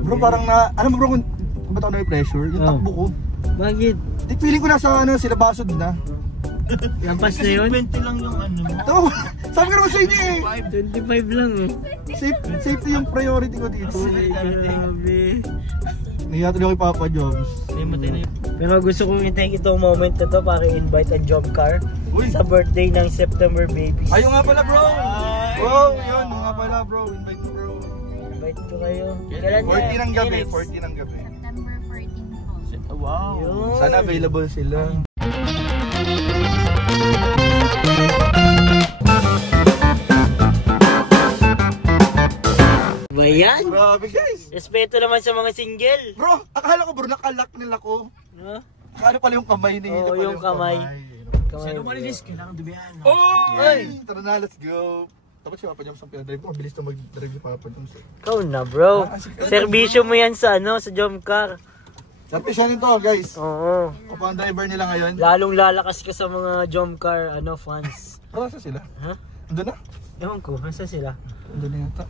Bro, parang na, alam mo bro kung ba't ako na-pressure? Yung takbo ko. Bakit? Feeling ko nasa ano, sila basod na. Lampas na yun? 20 lang yung ano mo. Ito, sabi ko naman sa inyo eh. 25 lang eh. Safety yung priority ko dito. Grabe. Niyata lang kay Papa Joms. Pero gusto kong i-take itong moment na to para i-invite ang Job Car sa birthday ng September babies. Ayun nga pala bro! Bro, yun nga pala bro. Invite bro. Invite ko kayo. 40 ng gabi, 40 ng gabi. September 14 po. Wow! Yun. Sana available sila. Ba yan? Grabe guys! Respeto naman sa mga single. Bro, akala ko bro, nakalock nila ko. Huh? Akala pala yung kamay ni Oo, yung kamay. Sino malinis? Kailangan dumihan. Oh! Ay! Tara na, let's go! Tapos si Papa Joms ang pinadrive ko. Mabilis na mag-drive si Papa Joms. Ikaw na bro. Servisyo mo yan sa ano, sa Job Car. Sabi siya nito guys. Oo. Ako ang driver nila ngayon. Lalong lalakas ka sa mga Job Car ano, fans. Wala sila? Ha? Andun na? Ewan ko, nasa sila? Andun na yata.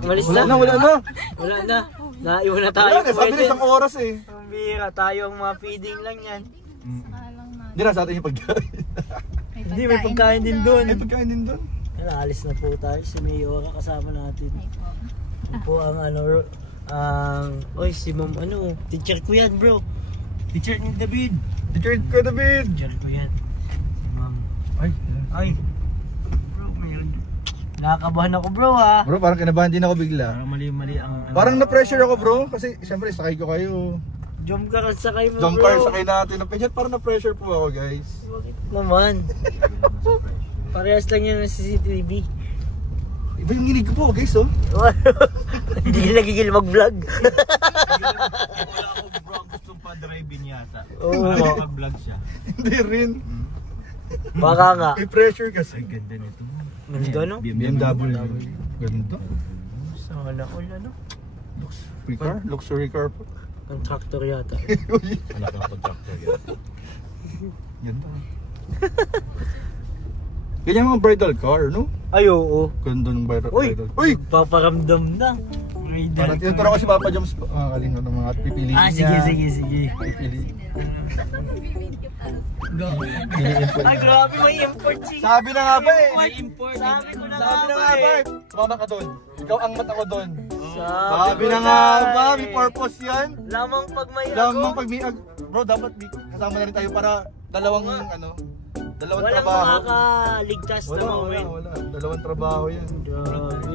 Umalis Wala na? na, wala na. Wala na. Naiwan na tayo. Wala na, sabi na isang oras eh. Ang bira, tayo ang mga feeding lang yan. Hindi na sa atin yung pagkain. Hindi, may pagkain din doon. May pagkain din doon. Alis na po tayo. Si Mayora kasama natin. Yan po ang ano, oy si Ma'am ano, teacher ko yan bro. Teacher ni David. Teacher ko David. Teacher ko yan. Si Ma'am. Ay. Bro, mayroon. Nakakabahan ako bro ha. Bro, parang kinabahan din ako bigla. Parang mali-mali ang... Parang na-pressure ako bro. Kasi siyempre sakay ko kayo. Jump car at sakay mo Jump bro. car sakay natin. Parang na-pressure po ako guys. Bakit naman? Parehas lang yan ng CCTV. Iba yung nginig ko po guys oh. Hindi nagigil mag-vlog. Wala ako bro, gustong pa-drive-in yata. Oo. Mag-vlog siya. Hindi rin. Baka nga. May pressure kasi. Ay, ganda nito. Ganda no? BMW. Ganda. Sana all ano? Luxury car? Luxury car po. Contractor yata. Wala kang contractor yan. Ganda. Ganyan mga bridal car, no? Ay oo. Ganda ng bridal Uy! car. Uy! Paparamdam na. Parang tinuturo ko si Papa Joms. Kalinga ng mga pipiliin niya. Sige. Pipiliin. Ay grabe, may import siya. Sabi na nga ba eh. May import. Sabi ko na Sabi na nga ba eh. Sumama ka doon. Ikaw ang mata ko doon. Sabi Sabi na nga ba, may purpose yan. Lamang pag may Lamang ako. pag may bro, dapat kasama na rin tayo para dalawang dalawang Walang trabaho. makakaligtas na moment. Wala. Dalawang trabaho yan. Grabe.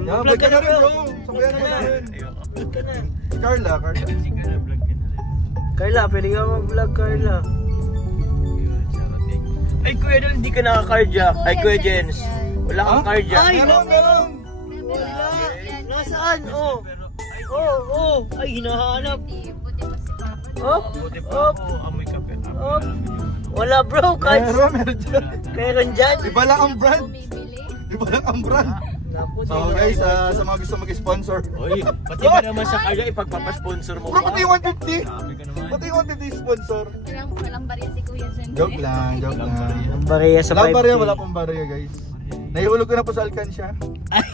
Yeah, Vlog vlog ka na rin bro. Sabayan mo na rin. Vlog ka na. Carla. Sige na, vlog ka na rin. Carla, pwede ka mag-vlog Carla. Ay kuya Del, hindi ka naka-carjack. Ay kuya Jens, wala kang carjack. Ay, Meron. wala. Nasaan? Oh. Ay, hinahanap. Op. Buti pa ako, amoy kape. Op. Wala bro, kahit Meron dyan. meron dyan. Iba lang ang brand. Iba lang ang brand. Naku, So guys, sa mga gusto mag-sponsor. Oy, pati ba naman sa carjack ipagpapasponsor mo Bro, ba? pati yung 150. Sabi ka naman. Pati yung 150 sponsor. Walang barya si Kuya dyan. Joke lang. ang barya sa 5K. Wala barya, wala pong barya guys. Nahihulog ko na po sa alkansya. Ay,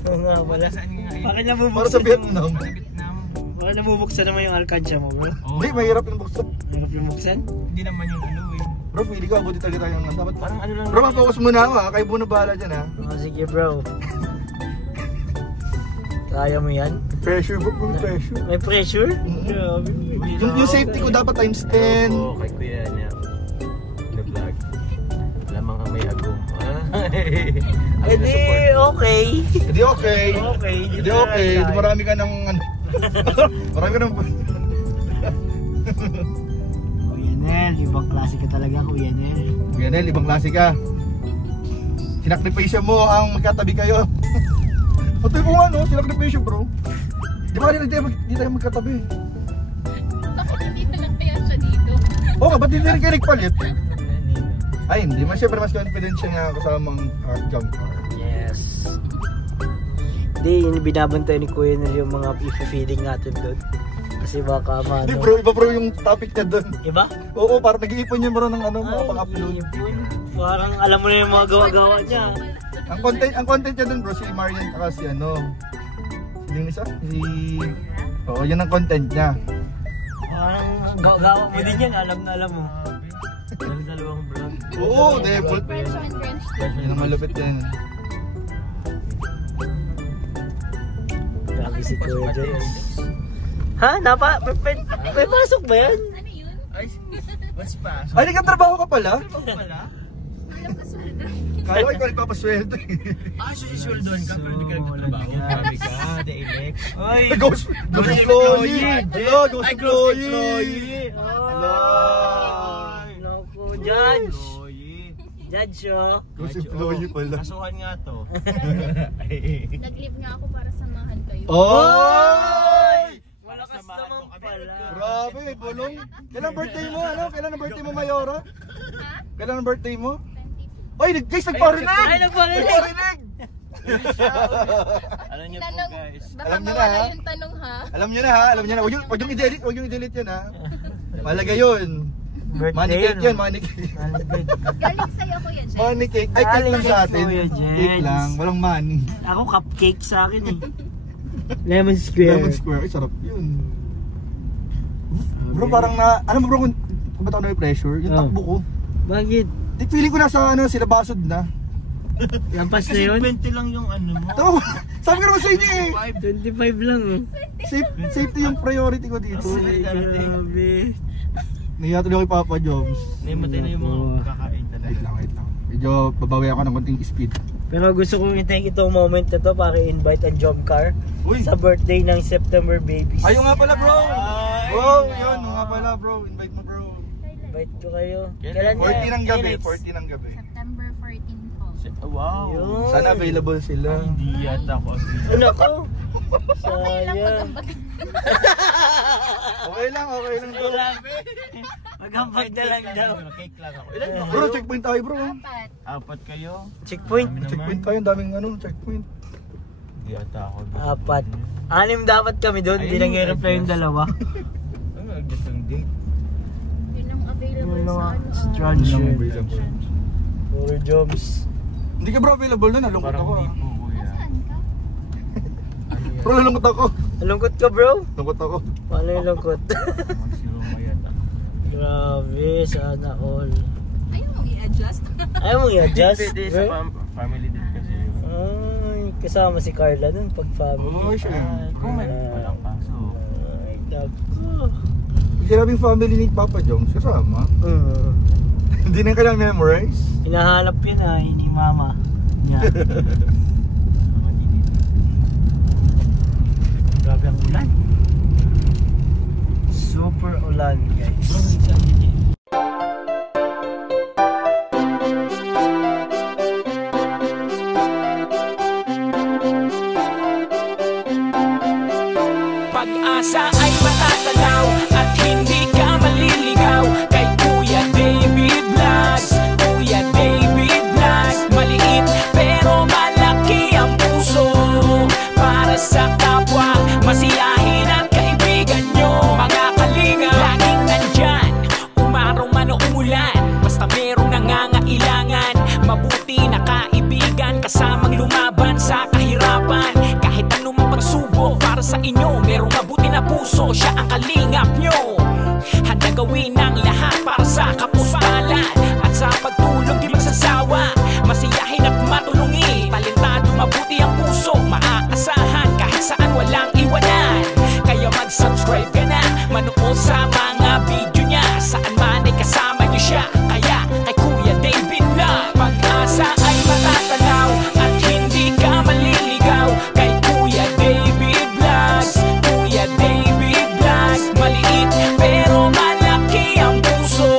oo nga pala. Saan nga eh? Bakit Para nabubuksan? sa Vietnam. Vietnam. Bakit nabubuksan naman yung alkansya mo bro? Hindi, mahirap yung buksan. Hirap yung buksan? Hindi naman yung ano eh. Bro, pili ko, abuti talaga tayo ng dapat. Parang ano lang. Bro, mapokus muna ako ha. Kayo muna bahala dyan ha. Sige bro. Kaya mo yan? Pressure bro, may pressure. May pressure? Grabe. Yung safety ko dapat times 10. Oo, kay kuya niya. Nag-vlog. Lamang ang may agong. Eh di, okay. Hindi okay. Okay. Hindi okay. Marami ka ng marami ka ng Kuya Nel, ibang klase ka talaga Kuya Nel. Ganel, ibang klase ka. Sinakripisya mo ang magkatabi kayo. Pati mo nga no, sinakripisya bro. Di ba hindi tayo magkatabi? Bakit hindi lang kaya siya dito? Oo nga, ba't hindi rin kayo nagpalit? Ay, hindi. Siyempre mas confident siya nga kasamang jump car. Yes. Hindi, binabantay ni Kuya Nel yung mga i-feeding natin doon. Kasi baka Hindi ano. bro, iba bro yung topic niya doon. Iba? Oo, parang nag-iipon niya bro ng mga pang-upload. Parang alam mo na yung mga gawa-gawa niya. Ang content niya doon bro, si Marian at si Yung isa? Oo, yan ang content niya. Parang gawa mo din yan, alam na alam mo. Dalawang vlog. Oo, default. French and French. Yan ang malupit yan. Grabe si Kuya Jones. Ha? May pasok ba yan? Ano yun? Ay, what's pa? Ay, nagkatrabaho ka pala? Wala? Walang kasweldo. Kala ko ikaw nagpapasweldo eh. So isual doon ka, pero di ka nagtatrabaho. Grabe ka, the elect. Ay, Ghost employee! Hello, ghost employee! Naku, Judge! Judge, oh. Ghost employee pala. Kasuhan nga to. Nag-leave nga ako para samahan kayo. Oy! Malakas naman pala. Grabe, may bulong. Kailan birthday mo? Ano? Kailan ang birthday mo, Mayora? Ha? Kailan ang birthday mo? 22. Oy, guys, nagparinig! Ay, nagparinig! Alam niyo po Tanong, guys. baka Alam niyo na, mawala ha? yung tanong ha. Alam niyo na ha, alam niyo na. Huwag yung i-delete, huwag yung i-delete yun ha. Malaga yun. Money cake yun, money cake. Galing sa'yo ko yan, Jen. Money cake. Ay, cake lang sa atin. Kuya Jens. Cake lang, walang money. Ako, cupcake sa akin eh. Lemon square. Lemon square, ay sarap yun. Bro, parang na, ano mo bro, kung ba't ako na-pressure? Yung takbo ko. Bakit? Di feeling ko nasa ano, sila basod na. Lampas na Kasi yun? 20 lang yung ano mo. Ito, sabi ko naman sa inyo eh. 25 lang oh. Safety yung priority ko dito. Ay, grabe. Nahiya tuloy ako kay Papa Jobs. Namatay na yung mga kakain talaga. Wait lang. Medyo babawi ako ng konting speed. Pero gusto kong i-take itong moment na to para invite ang job car Uy! sa birthday ng September babies. Ayun nga pala bro! Ay! Wow, yun nga pala bro. Invite mo bro. Invite ko kayo. Kailan? 40 ng gabi, Felix? 40 ng gabi. September 14 po. Wow. Yun. Sana available sila. Ay, hindi yata ako. Ano ko? Okay lang Sayang. magambag. Okay lang bro. Maghambag na lang daw. Cake lang ako. Ilan ba? Bro, checkpoint tayo bro. 4. Apat kayo? Checkpoint. Checkpoint tayo, ang daming ano, checkpoint. Hindi yata ako. 4. 6 dapat kami doon. Hindi Ayun, nag-reply yung dalawa. Ano mag-adjust ng date? Yun ang available Yung sa mga ano. structure. Puro jobs. Hindi ka bro available na, nalungkot Parang ako. hindi po kuya. Saan ka? Bro, nalungkot ako. Nalungkot ka bro? Nalungkot ako. Paano yung lungkot? Si Roma yata. Grabe, sana all. Ayaw mong i-adjust. Ayaw mo i-adjust? Hindi, sa family din kasi yun. Ay, kasama si Carla nun pag family. Oo, siya. Kung may walang paso. Ay, naku. Pag sinabing family ni Papa Jones, kasama. Hindi na kailangan memorize. Hinahanap yun ni mama niya. Grabe ang ulan. Super ulan guys. Pag-asa ay matatanaw at hindi ka maliligaw kay Kuya David Vlogs. Kuya David Vlogs, maliit pero malaki ang puso para sa kapwa, masiyahin at kaibigan nyo. Mga kalinga, laging nandyan, umaraw man o umulan, basta merong nangangailangan. Mabuti na kaibigan, kasamang lumaban sa kahirapan. Kahit anumang pagsubok para sa inyo, merong mabuti na puso, siya ang kalingap nyo. Handa gawin ang lahat para sa kapuspalad at sa pagtulong di magsasawa, masiyahin at matulungin. Talentado, mabuti ang puso, maaasahan kahit saan walang iwanan. Kaya mag-subscribe ka na, manood sa mga video niya, saan man ay kasama niyo siya. Kaya kay Kuya David Vlog, pag-asa ay matatanaw at hindi ka maliligaw kay Kuya David Vlogs. Kuya David Vlogs, maliit pero malaki ang puso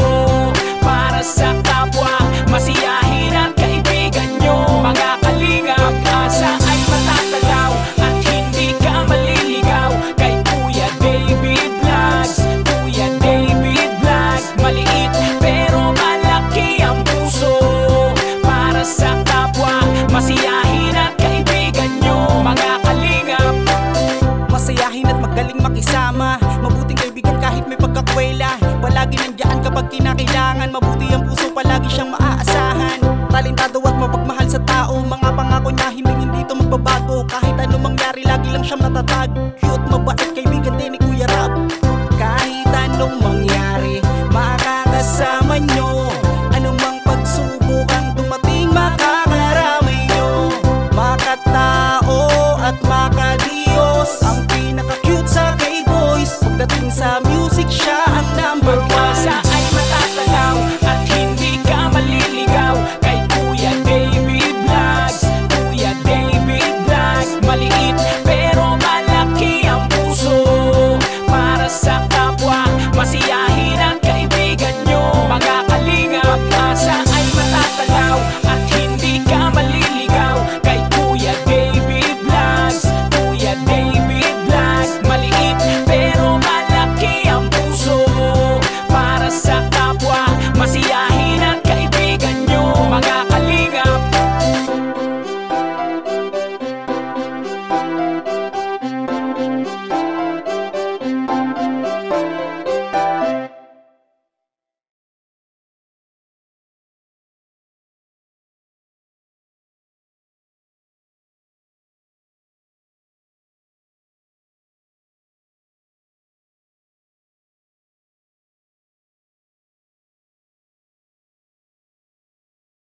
para sa kapwa, masiyahin at kaibigan nyo. Mga kalinga, pag-asa ay matatanaw at hindi ka maliligaw kay Kuya David Vlogs. Kuya David Vlogs, maliit pero malaki ang puso para sa kapwa, masiyahin at kaibigan nyo. Mga kalinga, masayahin at magaling makisama, mabuting kaibigan kahit may pagkakwela. Palagi nandiyan kapag kinakailangan, mabuti ang puso, palagi siyang maaasahan. Talentado at mapagmahal sa tao, mga pangako pangako niya, hindi to magbabago. Kahit ano mangyari, lagi lang siyang natatag. Cute, mabait,